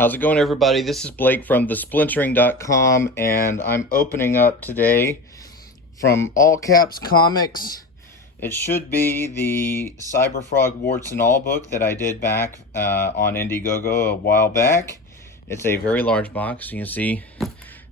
How's it going, everybody? This is Blake from the Splintering.com, and I'm opening up today from All Caps Comics. It should be the CyberFrog Warts and All book that I did back on Indiegogo a while back. It's a very large box. You can see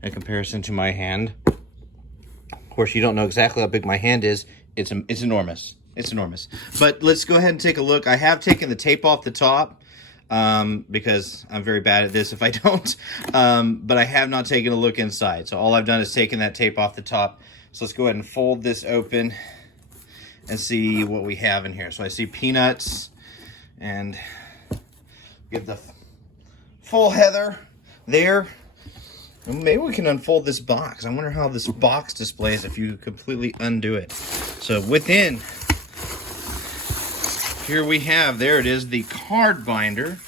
in comparison to my hand. Of course, you don't know exactly how big my hand is. It's enormous. It's enormous. But let's go ahead and take a look. I have taken the tape off the top because I'm very bad at this if I don't. But I have not taken a look inside. So all I've done is taken that tape off the top. So let's go ahead and fold this open and see what we have in here. So I see peanuts and get the full heather there. Maybe we can unfold this box. I wonder how this box displays if you completely undo it. So within, here we have, there it is, the card binder,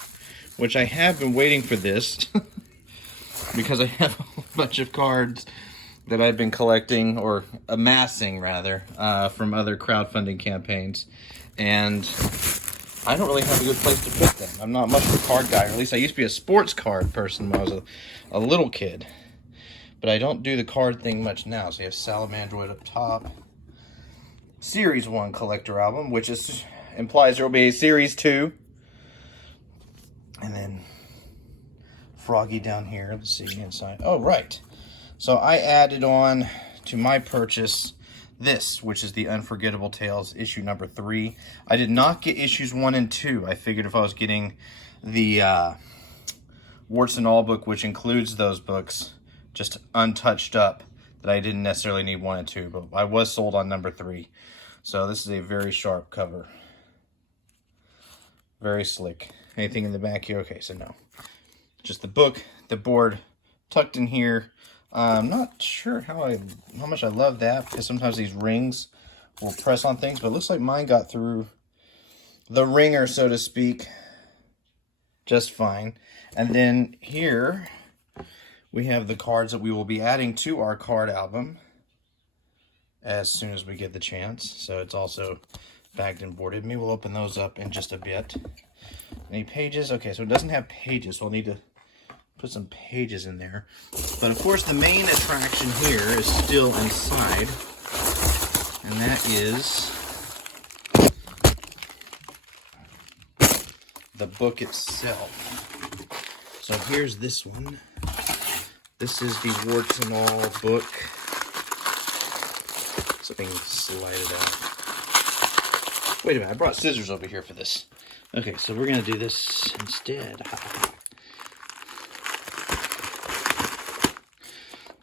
which I have been waiting for this because I have a whole bunch of cards that I've been collecting, or amassing rather, from other crowdfunding campaigns. And I don't really have a good place to put them. I'm not much of a card guy, or at least I used to be a sports card person when I was a little kid. But I don't do the card thing much now. So you have Salamandroid up top. Series 1 collector album, which implies there will be a Series 2. And then Froggy down here. Let's see inside. Oh, right. So I added on to my purchase this, which is the Unforgettable Tales issue number 3. I did not get issues 1 and 2. I figured if I was getting the Warts and All book, which includes those books, just untouched up, that I didn't necessarily need 1 and 2. But I was sold on number 3. So this is a very sharp cover. Very slick. Anything in the back here? Okay, so no. Just the book, the board tucked in here. I'm not sure how much I love that, because sometimes these rings will press on things, but it looks like mine got through the ringer, so to speak, just fine. And then here we have the cards that we will be adding to our card album as soon as we get the chance. So it's also bagged and boarded. Maybe we'll open those up in just a bit. Any pages? Okay, so it doesn't have pages, so I'll need to put some pages in there. But of course the main attraction here is still inside, and that is the book itself. So here's this one. This is the Warts and All book. So I can slide it out. Wait a minute, I brought scissors over here for this. Okay, so we're gonna do this instead.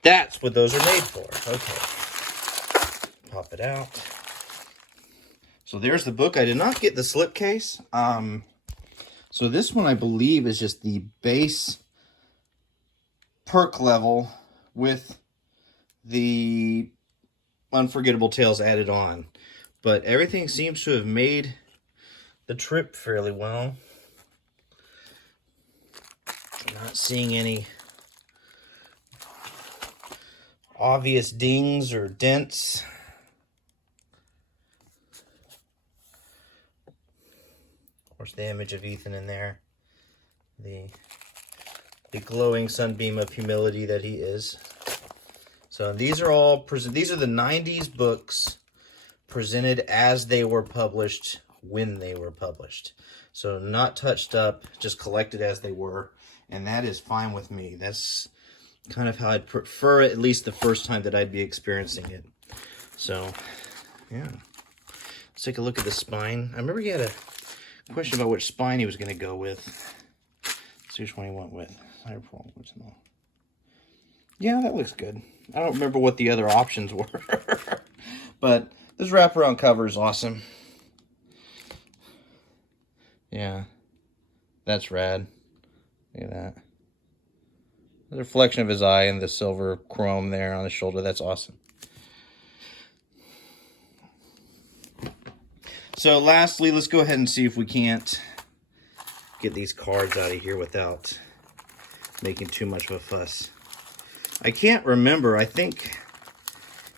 That's what those are made for. Okay. Pop it out. So there's the book. I did not get the slipcase. So this one, I believe, is just the base perk level with the Unforgettable Tales added on. But everything seems to have made the trip fairly well. I'm not seeing any obvious dings or dents. Of course, the image of Ethan in there. The glowing sunbeam of humility that he is. So these are all these are the 90s books presented as they were published when they were published. So not touched up, just collected as they were, and that is fine with me. That's kind of how I'd prefer it, at least the first time that I'd be experiencing it. So, yeah. Let's take a look at the spine. I remember he had a question about which spine he was going to go with. Let's see which one he went with. Yeah, that looks good. I don't remember what the other options were. But this wraparound cover is awesome. Yeah. That's rad. Look at that. The reflection of his eye and the silver chrome there on his shoulder. That's awesome. So lastly, let's go ahead and see if we can't get these cards out of here without making too much of a fuss. I can't remember. I think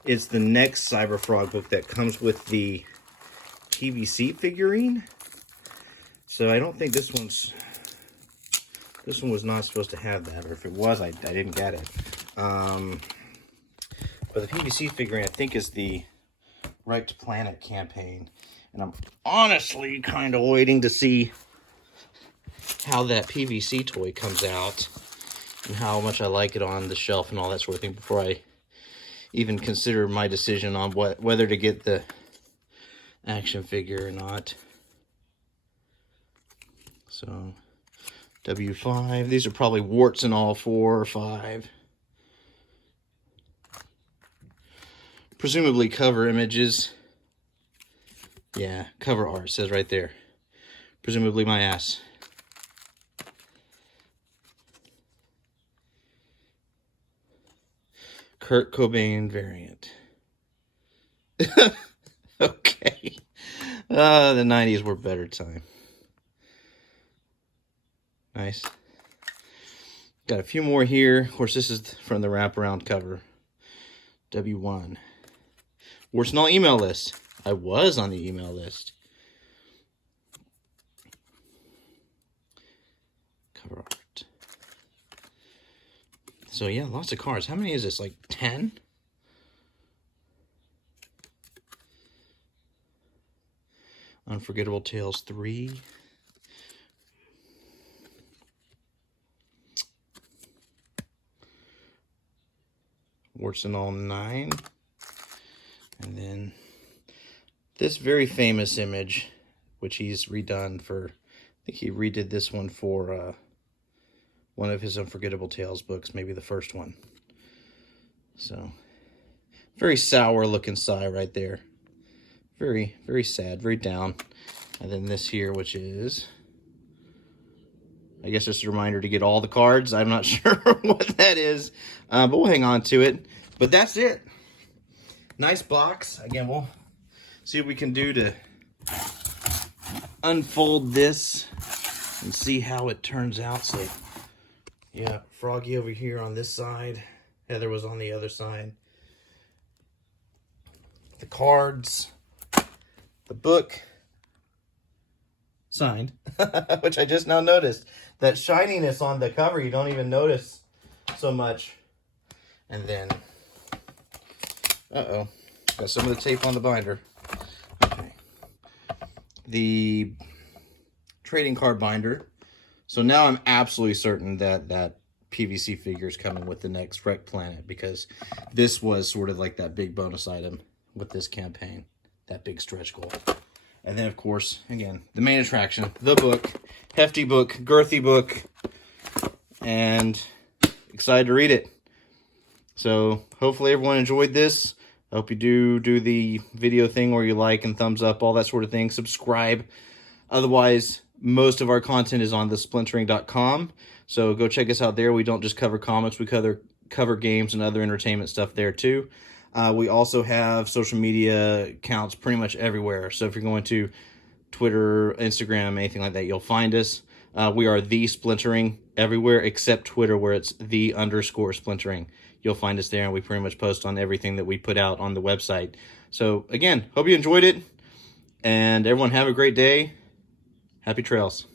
it's the next CyberFrog book that comes with the TVC figurine. So I don't think this one's This one was not supposed to have that, or if it was, I didn't get it. But the PVC figurine, I think, is the Right to Planet campaign. And I'm honestly kind of waiting to see how that PVC toy comes out and how much I like it on the shelf and all that sort of thing before I even consider my decision on whether to get the action figure or not. So, W5. These are probably Warts and All 4 or 5. Presumably cover images. Yeah, cover art says right there. Presumably my ass. Kurt Cobain variant. Okay. The 90s were a better time. Nice. Got a few more here. Of course, this is from the wraparound cover. W1. Warts and All email list. I was on the email list. Cover art. So yeah, lots of cards. How many is this? Like 10? Unforgettable Tales 3. Warts and All 9. And then this very famous image, which he's redone for, I think he redid this one for one of his Unforgettable Tales books, maybe the first one. So, very sour looking Cy right there. Very, very sad, very down. And then this here, which is, I guess just a reminder to get all the cards. I'm not sure what that is, but we'll hang on to it. But that's it. Nice box. Again, we'll see what we can do to unfold this and see how it turns out. So, yeah, Froggy over here on this side. Heather was on the other side. The cards. The book. Signed. Which I just now noticed. That shininess on the cover, you don't even notice so much. And then, uh-oh, got some of the tape on the binder. Okay. The trading card binder. So now I'm absolutely certain that that PVC figure is coming with the next Wreck Planet, because this was sort of like that big bonus item with this campaign. That big stretch goal. And then, of course, again, the main attraction, the book. Hefty book, girthy book. And excited to read it. So, hopefully everyone enjoyed this. I hope you do the video thing where you like and thumbs up, all that sort of thing. Subscribe. Otherwise, most of our content is on thesplintering.com. So, go check us out there. We don't just cover comics. We cover games and other entertainment stuff there, too. We also have social media accounts pretty much everywhere. So, if you're going to Twitter, Instagram, anything like that, you'll find us. We are the Splintering everywhere except Twitter, where it's _Splintering. You'll find us there, and we pretty much post on everything that we put out on the website. So, again, hope you enjoyed it, and everyone have a great day. Happy trails.